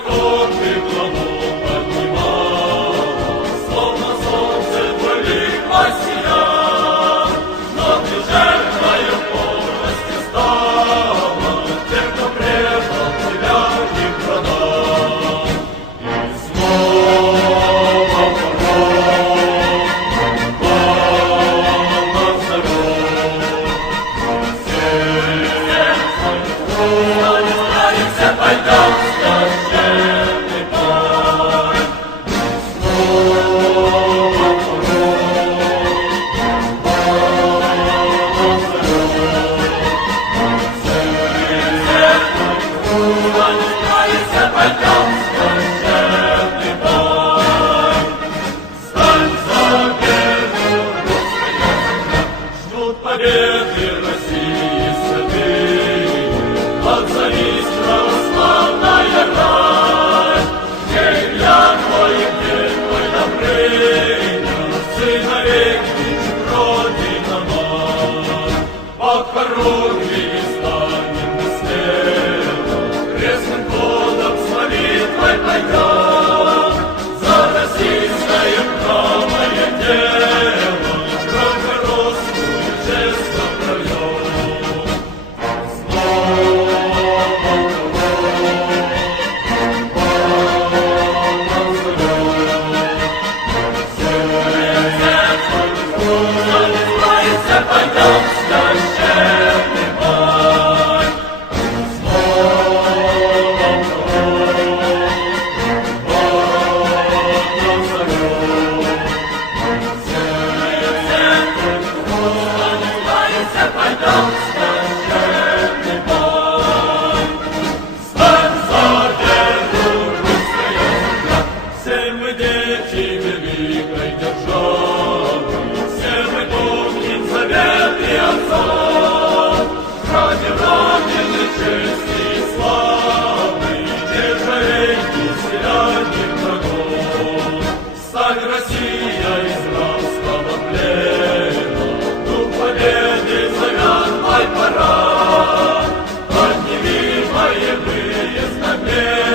высоко ты главу поднимал, словно солнце твой лик осиял, но ты жертвою полностью стала, тем, кто предал тебя и продал. И снова порог вам назовет, все пойдем священный путь. Снова все пойдем священный путь. Стань за веру, русская земля, ждут победы России святые. Отзовись, православная рать, где Илья твой и где твой Добрыня, сыновей кличут Родина мать. Под хоругви станем мы смело, крестным ходом с молитвой пойдем, за российское правое дело, громко русскую жестко прольем. Пойдем священный путь. Снова пойдем священный путь. Стань за веру, русская земля, все мы дети великой державы, все мы помним завет и отцов, ради Родины чести и славы, держа эти селяне врагов. Стань, Россия, из рабского плена, дух победы зовет, ай, пора, подними боевые знамена.